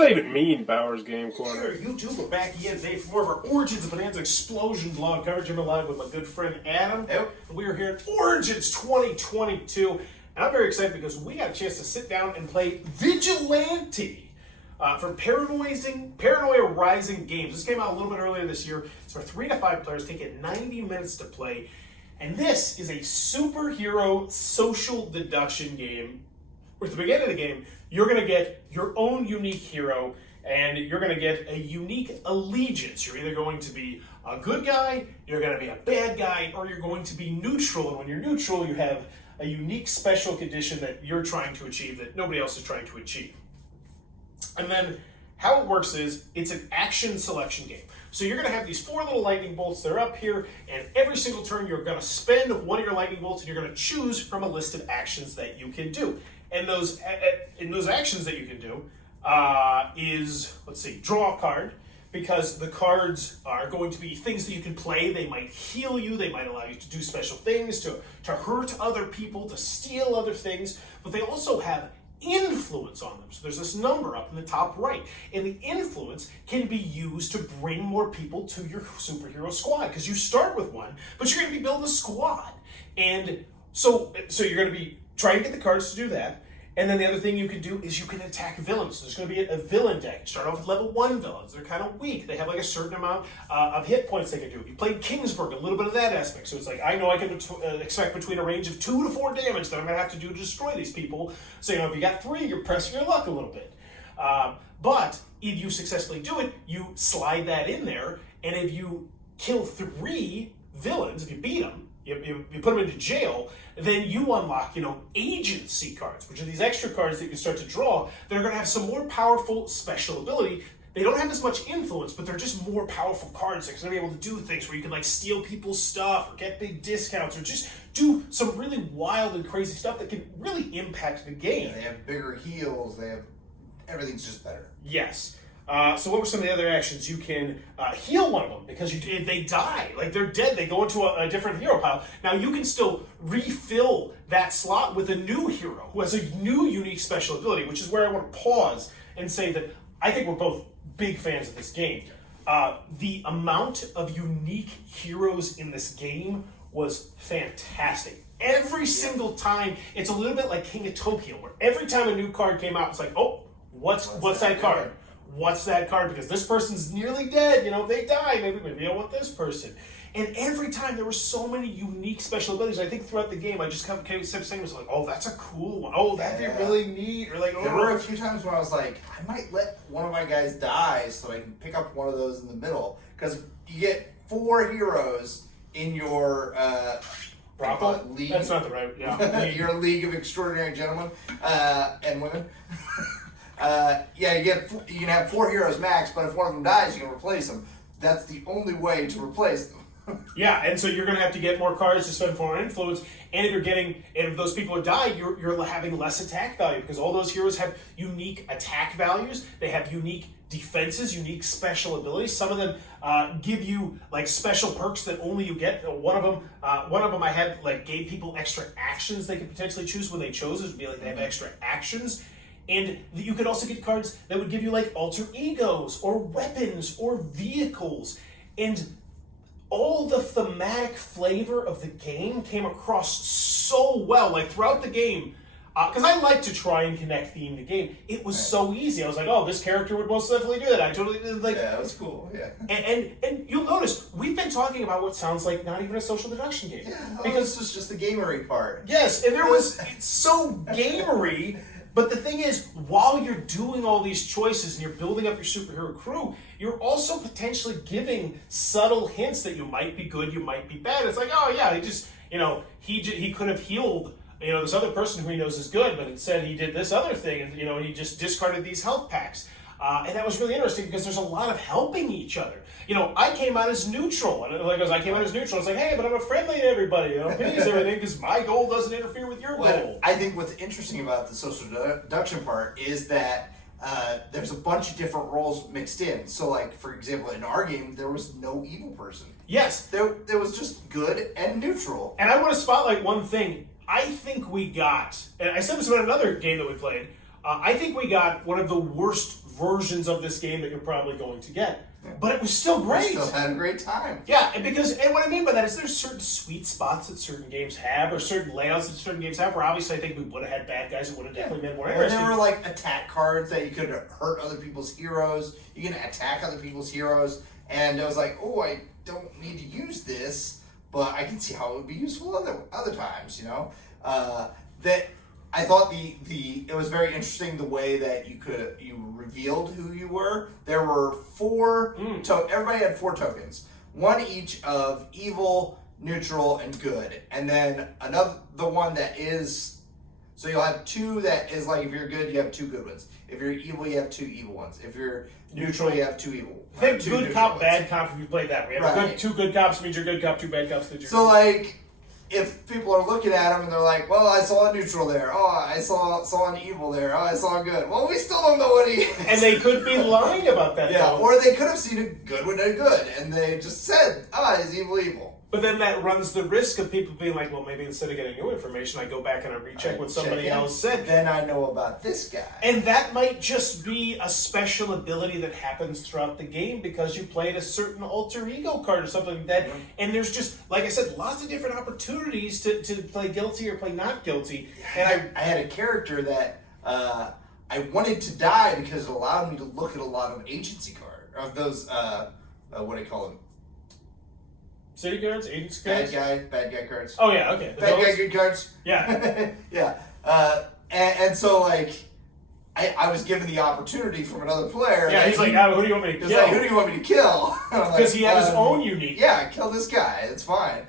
does that even mean, Bowers Game Corner? Sure, you two are back again today for more of our Origins of Bonanza Explosion blog coverage. I'm live with my good friend Adam. Yep. We are here at Origins 2022, and I'm very excited because we got a chance to sit down and play Vigilante from Paranoia Rising Games. This came out a little bit earlier this year. It's for 3 to 5 players, taking 90 minutes to play. And this is a superhero social deduction game. Where at the beginning of the game, you're going to get your own unique hero, and you're going to get a unique allegiance. You're either going to be a good guy, you're going to be a bad guy, or you're going to be neutral. And when you're neutral, you have a unique special condition that you're trying to achieve that nobody else is trying to achieve. And then how it works is it's an action selection game. So you're going to have these 4 little lightning bolts. They're up here, and every single turn you're going to spend one of your lightning bolts, and you're going to choose from a list of actions that you can do. And those actions that you can do is, let's see, draw a card, because the cards are going to be things that you can play. They might heal you, they might allow you to do special things, to hurt other people, to steal other things, but they also have influence on them. So there's this number up in the top right, and the influence can be used to bring more people to your superhero squad, because you start with one, but you're going to be building a squad. And so you're going to be trying to get the cards to do that. And then the other thing you can do is you can attack villains. So there's going to be a villain deck. Start off with level 1 villains. They're kind of weak. They have like a certain amount of hit points they can do. If you played Kingsburg, a little bit of that aspect. So it's like, I know I can expect between a range of 2 to 4 damage that I'm going to have to do to destroy these people. So, if you got 3, you're pressing your luck a little bit. But if you successfully do it, you slide that in there. And if you kill 3 villains, if you beat them, you put them into jail, then you unlock, agency cards, which are these extra cards that you can start to draw that are going to have some more powerful special ability. They don't have as much influence, but they're just more powerful cards. They're going to be able to do things where you can steal people's stuff or get big discounts or just do some really wild and crazy stuff that can really impact the game. Yeah, they have bigger heals. Everything's just better. Yes. So what were some of the other actions? You can heal one of them, because if they die, they're dead, they go into a different hero pile. Now you can still refill that slot with a new hero who has a new unique special ability, which is where I want to pause and say that I think we're both big fans of this game. The amount of unique heroes in this game was fantastic. Every single time, it's a little bit like King of Tokyo, where every time a new card came out, it's like, oh, what's that card? What's that card? Because this person's nearly dead. If they die, maybe I want this person. And every time there were so many unique special abilities. I think throughout the game, I just kept saying, oh, that's a cool one. Oh, that'd be really neat. Or there were a few times when I was like, I might let one of my guys die so I can pick up one of those in the middle. Because you get 4 heroes in your league. That's not the right. Yeah, your league of extraordinary gentlemen and women. You can have 4 heroes max, but if one of them dies, you can replace them. That's the only way to replace them. Yeah, and so you're going to have to get more cards to spend for influence. And if those people die, you're having less attack value, because all those heroes have unique attack values. They have unique defenses, unique special abilities. Some of them give you special perks that only you get. One of them I had gave people extra actions they could potentially choose when they chose. It would be they have extra actions. And you could also get cards that would give you alter egos or weapons or vehicles. And all the thematic flavor of the game came across so well, throughout the game. Because I like to try and connect theme to game. It was so easy. I was like, oh, this character would most definitely do that. I totally did. Yeah, it was cool. Yeah. And you'll notice, we've been talking about what sounds like not even a social deduction game. Yeah, because this was just the gamery part. Yes, and it's so gamery. But the thing is, while you're doing all these choices and you're building up your superhero crew, you're also potentially giving subtle hints that you might be good, you might be bad. It's like, oh yeah, he could have healed, this other person who he knows is good, but instead he did this other thing, and he just discarded these health packs. And that was really interesting, because there's a lot of helping each other. I came out as neutral, and I came out as neutral. It's like, hey, but I'm a friendly to everybody. Please everything, because my goal doesn't interfere with your goal. I think what's interesting about the social deduction part is that there's a bunch of different roles mixed in. So, for example, in our game, there was no evil person. Yes. There was just good and neutral. And I want to spotlight one thing. I think we got, and I said this about another game that we played, I think we got one of the worst versions of this game that you're probably going to get. But it was still great. We still had a great time. Yeah, and what I mean by that is there's certain sweet spots that certain games have, or certain layouts that certain games have, where obviously I think we would have had bad guys that would have definitely been more interesting. There were like attack cards that you could hurt other people's heroes. You can attack other people's heroes. And I was like, oh, I don't need to use this, but I can see how it would be useful other times, you know? That I thought it was very interesting the way that you revealed who you were. There were everybody had 4 tokens, one each of evil, neutral, and good, and then the one that is. So you'll have 2 that is like if you're good, you have 2 good ones. If you're evil, you have 2 evil ones. If you're neutral, you have 2 evil. I think good cop, bad cop. If you played that, we have 2 good cops means you're good cop, 2 bad cops means you're. So like. If people are looking at them and they're like, well, I saw a neutral there. Oh, I saw an evil there. Oh, I saw a good. Well, we still don't know what he is. And they could be lying about that, yeah, though. or they could have seen a good one and a good, and they just said, he's evil. But then that runs the risk of people being like, well, maybe instead of getting new information, I go back and I recheck what somebody else said. Then I know about this guy. And that might just be a special ability that happens throughout the game because you played a certain alter ego card or something like that. Mm-hmm. And there's just, like I said, lots of different opportunities to play guilty or play not guilty. And I had a character that I wanted to die because it allowed me to look at a lot of agency cards, of those, what do you call them? City cards? Agency cards? Bad guy cards. Oh, yeah, okay. Bad guy, good cards. Yeah. Yeah. And so, like, I was given the opportunity from another player. Yeah, he's like, who do you want me to kill? He's like, who do you want me to kill? Because he had his own unique. Yeah, kill this guy. It's fine.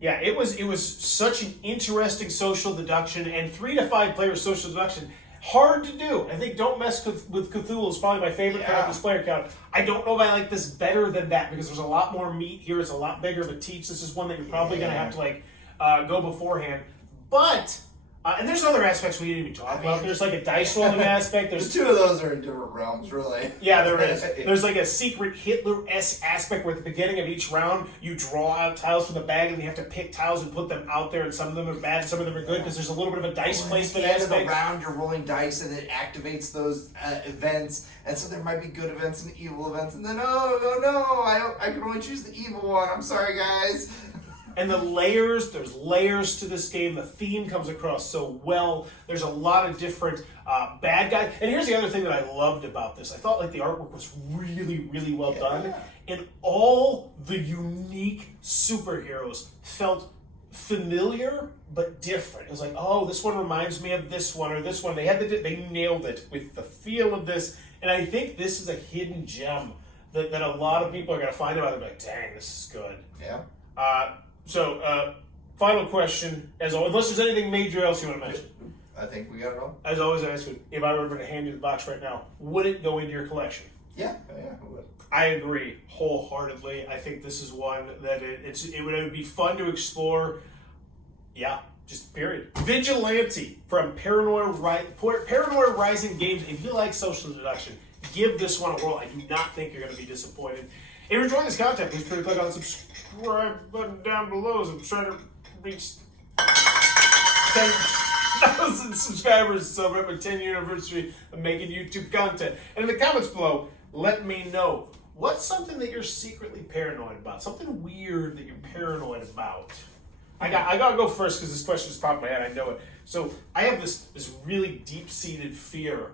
Yeah, it was such an interesting social deduction, and 3 to 5 player social deduction. Hard to do. I think Don't Mess with Cthulhu is probably my favorite card of this player count. I don't know if I like this better than that because there's a lot more meat here. It's a lot bigger of a teach. This is one that you're probably going to have to go beforehand. But and there's other aspects we didn't even talk about. There's like a dice rolling aspect. There's the 2 of those are in different realms, really. Yeah, there is. There's like a secret Hitler-esque aspect where at the beginning of each round you draw out tiles from the bag and you have to pick tiles and put them out there, and some of them are bad and some of them are good because there's a little bit of a dice placement aspect. At the end of the round, you're rolling dice and it activates those events, and so there might be good events and evil events, and then I can only choose the evil one. I'm sorry, guys. And there's layers to this game. The theme comes across so well. There's a lot of different bad guys. And here's the other thing that I loved about this. I thought like the artwork was really, really well done. And all the unique superheroes felt familiar but different. It was like, oh, this one reminds me of this one or this one. They nailed it with the feel of this. And I think this is a hidden gem that a lot of people are going to find about it. Like, dang, this is good. Yeah. So, final question, as always, unless there's anything major else you want to mention. I think we got it all. As always, I ask you, if I were to hand you the box right now, would it go into your collection? Yeah, it would. I agree wholeheartedly. I think this is one that it would be fun to explore. Yeah, just period. Vigilante from Paranoia Rising Games. If you like social deduction, give this one a whirl. I do not think you're going to be disappointed. If you're enjoying this content, please click on the subscribe button down below as I'm trying to reach 10,000 subscribers to celebrate my 10-year anniversary of making YouTube content. And in the comments below, let me know, what's something that you're secretly paranoid about? Something weird that you're paranoid about? I gotta go first because this question just popped in my head. I know it. So I have this really deep-seated fear.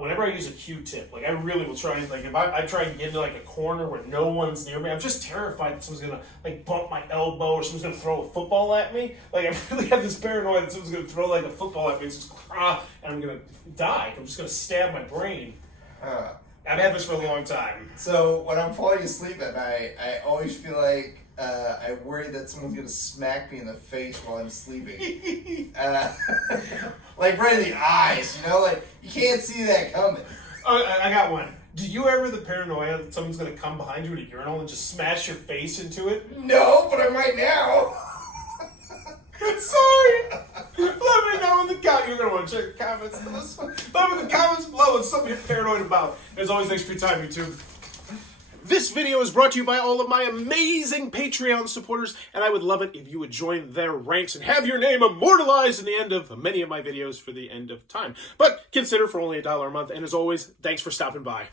Whenever I use a Q-tip, like I really will try and if I try and get into like a corner where no one's near me, I'm just terrified that someone's gonna like bump my elbow or someone's gonna throw a football at me. Like I really have this paranoia that someone's gonna throw like a football at me and just and I'm gonna die. I'm just gonna stab my brain. I've had this for a long time. So when I'm falling asleep at night, I always feel like I worry that someone's gonna smack me in the face while I'm sleeping. Like right in the eyes, you know, like you can't see that coming. Oh, I got one. Do you ever have the paranoia that someone's gonna come behind you at a urinal and just smash your face into it? No, but I might now. Sorry. Let me know in the comments. You're gonna want to check the comments to this one. Let me in the comments below what something you're paranoid about. As always, thanks for your time, YouTube. This This video is brought to you by all of my amazing Patreon supporters, and I would love it if you would join their ranks and have your name immortalized in the end of many of my videos for the end of time. But consider for only $1 a month, and as always, thanks for stopping by.